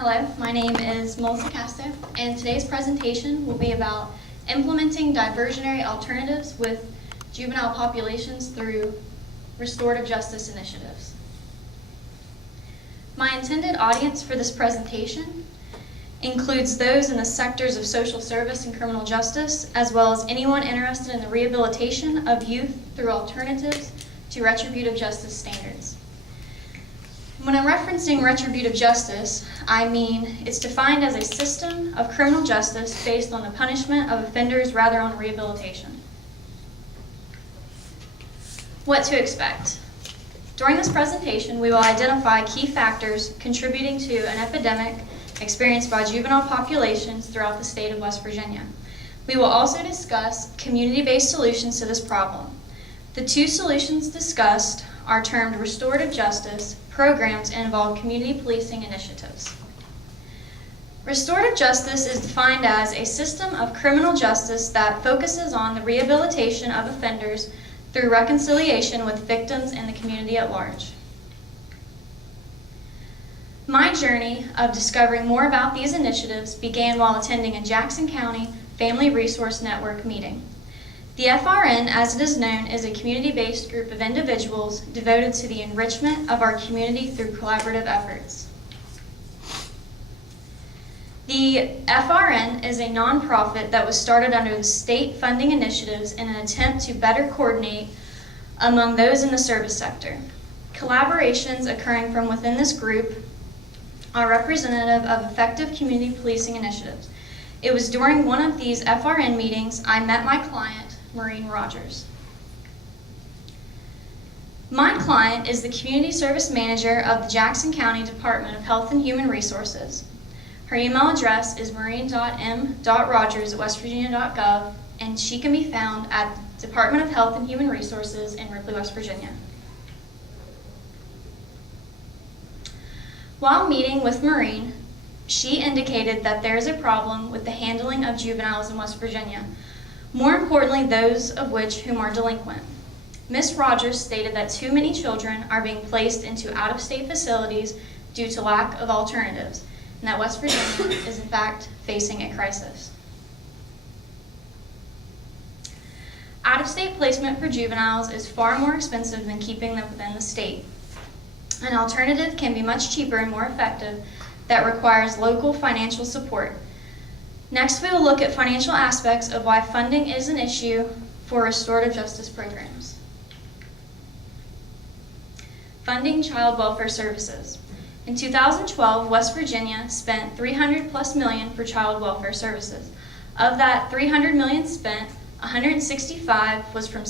Hello, my name is Melissa Castro, and today's presentation will be about implementing diversionary alternatives with juvenile populations through restorative justice initiatives. My intended audience for this presentation includes those in the sectors of social service and criminal justice, as well as anyone interested in the rehabilitation of youth through alternatives to retributive justice standards. When I'm referencing retributive justice, I mean it's defined as a system of criminal justice based on the punishment of offenders rather on rehabilitation. What to expect? During this presentation, we will identify key factors contributing to an epidemic experienced by juvenile populations throughout the state of West Virginia. We will also discuss community-based solutions to this problem. The two solutions discussed are termed restorative justice programs and involve community policing initiatives. Restorative justice is defined as a system of criminal justice that focuses on the rehabilitation of offenders through reconciliation with victims and the community at large. My journey of discovering more about these initiatives began while attending a Jackson County Family Resource Network meeting. The FRN, as it is known, is a community-based group of individuals devoted to the enrichment of our community through collaborative efforts. The FRN is a nonprofit that was started under the state funding initiatives in an attempt to better coordinate among those in the service sector. Collaborations occurring from within this group are representative of effective community policing initiatives. It was during one of these FRN meetings I met my client, Maureen Rogers. My client is the Community Service Manager of the Jackson County Department of Health and Human Resources. Her email address is maureen.m.rogers@westvirginia.gov, and she can be found at Department of Health and Human Resources in Ripley, West Virginia. While meeting with Maureen, she indicated that there is a problem with the handling of juveniles in West Virginia, more importantly those of which whom are delinquent. Ms. Rogers stated that too many children are being placed into out-of-state facilities due to lack of alternatives, and that West Virginia is in fact facing a crisis. Out-of-state placement for juveniles is far more expensive than keeping them within the state. An alternative can be much cheaper and more effective that requires local financial support. Next, we will look at financial aspects of why funding is an issue for restorative justice programs. Funding child welfare services. In 2012, West Virginia spent $300+ million for child welfare services. Of that $300 million spent, $165 was from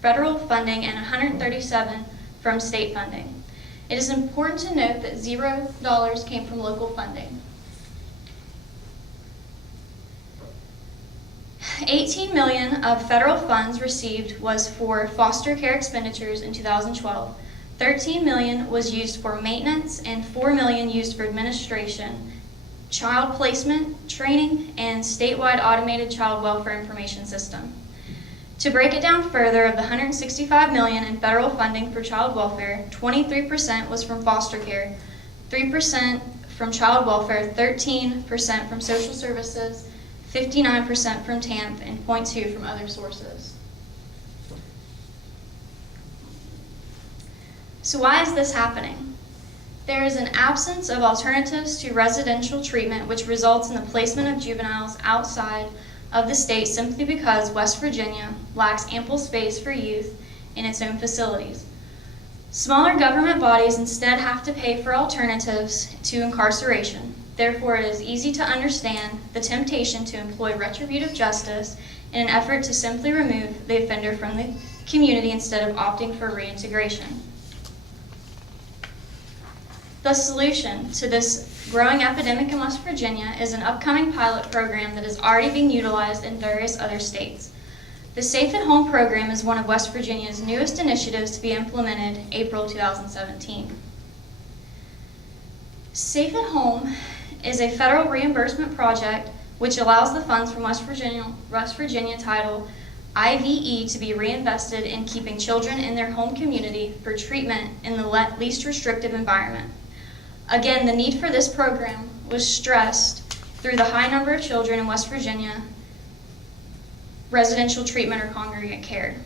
federal funding and $137 from state funding. It is important to note that $0 came from local funding. $18 million of federal funds received was for foster care expenditures in 2012. $13 million was used for maintenance and $4 million used for administration, child placement, training, and statewide automated child welfare information system. To break it down further, of the $165 million in federal funding for child welfare, 23% was from foster care, 3% from child welfare, 13% from social services, 59% from TAMP, and 0.2% from other sources. So why is this happening? There is an absence of alternatives to residential treatment, which results in the placement of juveniles outside of the state simply because West Virginia lacks ample space for youth in its own facilities. Smaller government bodies instead have to pay for alternatives to incarceration. Therefore, it is easy to understand the temptation to employ retributive justice in an effort to simply remove the offender from the community instead of opting for reintegration. The solution to this growing epidemic in West Virginia is an upcoming pilot program that is already being utilized in various other states. The Safe at Home program is one of West Virginia's newest initiatives to be implemented April 2017. Safe at Home is a federal reimbursement project which allows the funds from West Virginia Title IVE to be reinvested in keeping children in their home community for treatment in the least restrictive environment. Again, the need for this program was stressed through the high number of children in West Virginia, residential treatment or congregate care.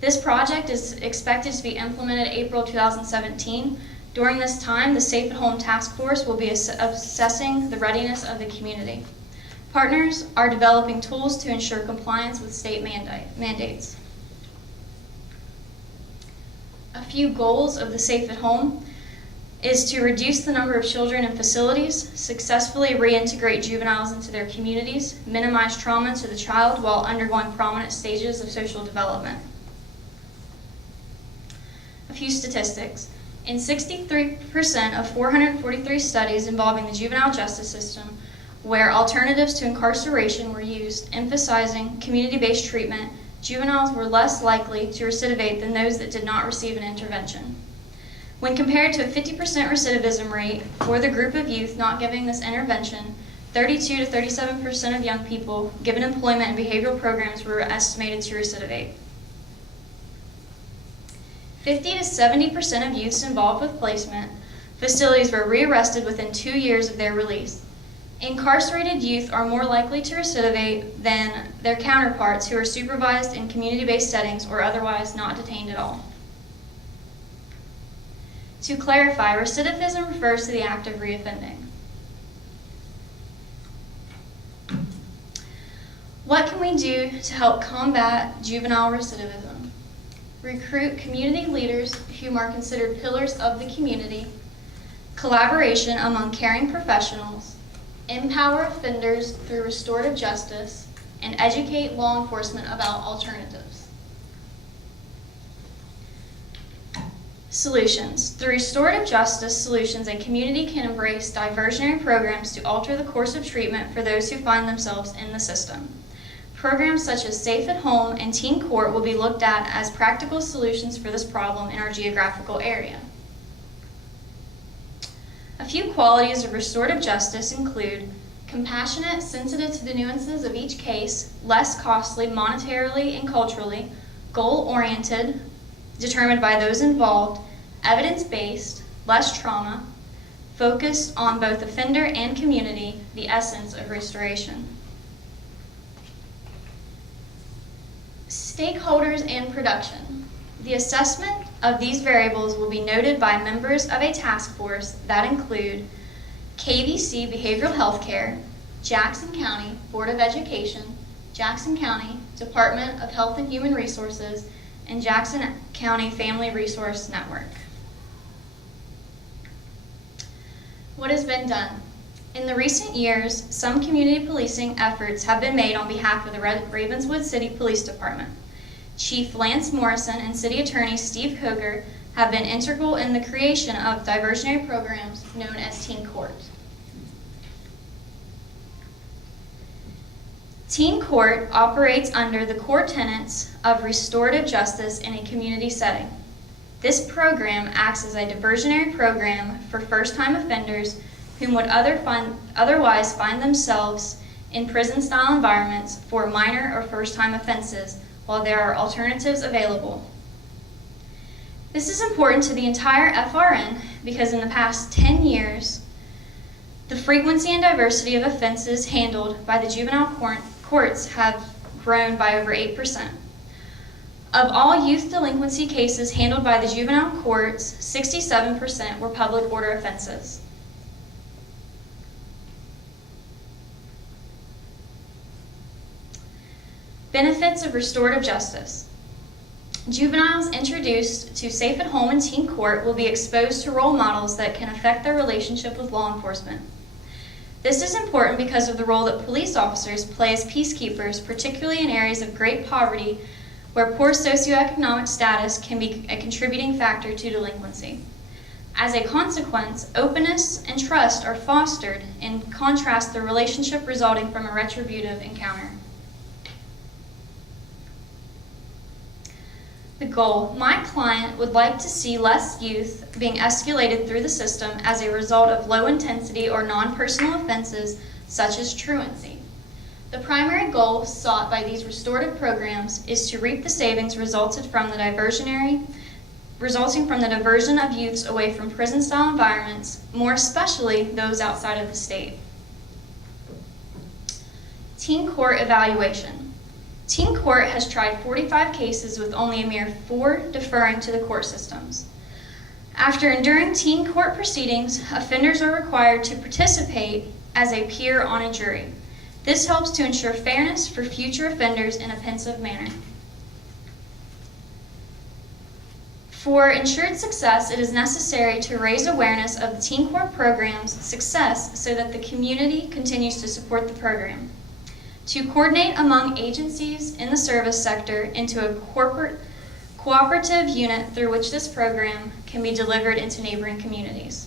This project is expected to be implemented April 2017. During this time, the Safe at Home Task Force will be assessing the readiness of the community. Partners are developing tools to ensure compliance with state mandates. A few goals of the Safe at Home is to reduce the number of children in facilities, successfully reintegrate juveniles into their communities, minimize trauma to the child while undergoing prominent stages of social development. A few statistics. In 63% of 443 studies involving the juvenile justice system, where alternatives to incarceration were used, emphasizing community-based treatment, juveniles were less likely to recidivate than those that did not receive an intervention. When compared to a 50% recidivism rate for the group of youth not giving this intervention, 32 to 37% of young people given employment and behavioral programs were estimated to recidivate. 50 to 70% of youths involved with placement facilities were rearrested within 2 years of their release. Incarcerated youth are more likely to recidivate than their counterparts who are supervised in community-based settings or otherwise not detained at all. To clarify, recidivism refers to the act of reoffending. What can we do to help combat juvenile recidivism? Recruit community leaders whom are considered pillars of the community, collaboration among caring professionals, empower offenders through restorative justice, and educate law enforcement about alternatives. Solutions. Through restorative justice solutions, a community can embrace diversionary programs to alter the course of treatment for those who find themselves in the system. Programs such as Safe at Home and Teen Court will be looked at as practical solutions for this problem in our geographical area. A few qualities of restorative justice include compassionate, sensitive to the nuances of each case, less costly monetarily and culturally, goal-oriented, determined by those involved, evidence-based, less trauma, focused on both offender and community, the essence of restoration. Stakeholders and production. The assessment of these variables will be noted by members of a task force that include KVC Behavioral Health Care, Jackson County Board of Education, Jackson County Department of Health and Human Resources, and Jackson County Family Resource Network. What has been done? In the recent years, some community policing efforts have been made on behalf of the Ravenswood City Police Department. Chief Lance Morrison and City Attorney Steve Koger have been integral in the creation of diversionary programs known as Teen Court. Teen Court operates under the core tenets of restorative justice in a community setting. This program acts as a diversionary program for first-time offenders whom would otherwise find themselves in prison-style environments for minor or first-time offenses while there are alternatives available. This is important to the entire FRN because in the past 10 years, the frequency and diversity of offenses handled by the juvenile courts have grown by over 8%. Of all youth delinquency cases handled by the juvenile courts, 67% were public order offenses. Benefits of restorative justice. Juveniles introduced to Safe at Home and Teen Court will be exposed to role models that can affect their relationship with law enforcement. This is important because of the role that police officers play as peacekeepers, particularly in areas of great poverty where poor socioeconomic status can be a contributing factor to delinquency. As a consequence, openness and trust are fostered, in contrast to the relationship resulting from a retributive encounter. The goal. My client would like to see less youth being escalated through the system as a result of low-intensity or non-personal offenses such as truancy. The primary goal sought by these restorative programs is to reap the savings resulted from the diversionary resulting from the diversion of youths away from prison-style environments, more especially those outside of the state. Teen court evaluation. Teen court has tried 45 cases with only a mere 4 deferring to the court systems. After enduring teen court proceedings, offenders are required to participate as a peer on a jury. This helps to ensure fairness for future offenders in a pensive manner. For ensured success, it is necessary to raise awareness of the teen court program's success so that the community continues to support the program. To coordinate among agencies in the service sector into a cooperative unit through which this program can be delivered into neighboring communities.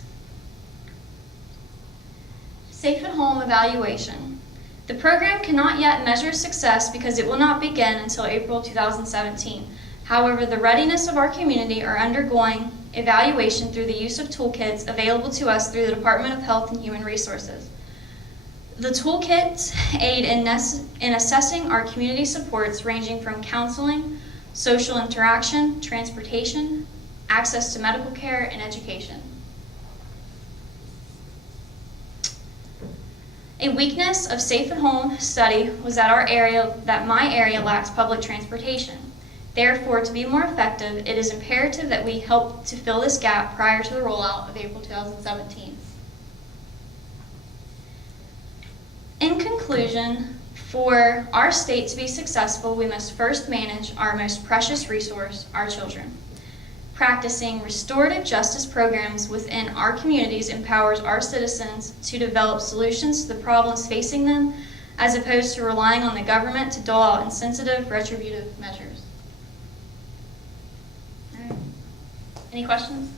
Safe at Home evaluation. The program cannot yet measure success because it will not begin until April 2017. However, the readiness of our community are undergoing evaluation through the use of toolkits available to us through the Department of Health and Human Resources. The toolkits aid in assessing our community supports ranging from counseling, social interaction, transportation, access to medical care, and education. A weakness of Safe at Home study was that my area lacks public transportation. Therefore, to be more effective, it is imperative that we help to fill this gap prior to the rollout of April 2017. In conclusion, for our state to be successful, we must first manage our most precious resource, our children. Practicing restorative justice programs within our communities empowers our citizens to develop solutions to the problems facing them, as opposed to relying on the government to dole out insensitive, retributive measures. All right. Any questions?